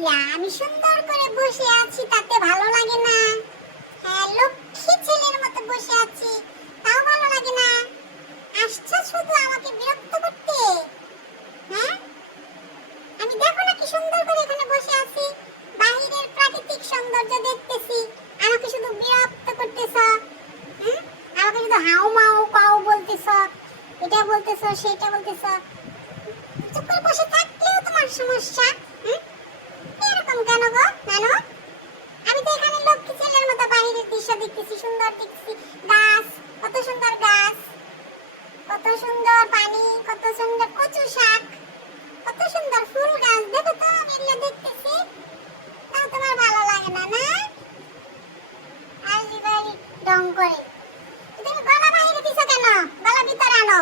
আইলা, আমি সুন্দর করে বসে আছি, তাতে ভালো লাগে না? হ্যাঁ, লক্ষ্মী ছেলের মতো বসে আছি, তাও ভালো লাগে না? আসছো শুধু আমাকে বিরক্ত করতে? হ্যাঁ, আমি দেখো না কি সুন্দর করে এখানে বসে আছি, বাহিরের প্রাকৃতিক সৌন্দর্য দেখতেছি, আমাকে শুধু বিরক্ত করতেছ। আমাকে শুধু হাউ মাউ কাউ বলতেছ, এটা বলতেছ সেটা বলতেছ। চুপ করে বসে থাকলেও তোমার সমস্যা। এরকম কেন গো নানু? আমি তো এখানে লক্ষ্মী ছেলের মতো বাইরের দৃশ্য দেখতেছি, সুন্দর দেখতেছি, গাছ, কত সুন্দর গাছ, কত সুন্দর পানি, কত সুন্দর কচু শাক, কত সুন্দর ফুল গাছ, দেখো তো আমি এগুলো দেখতেছি, তাও তোমার ভালো লাগে না? না, আলজি বাড়ি ডং করে। তুমি গলা বাইরে দিছো কেন? গলা ভিতরে আনো।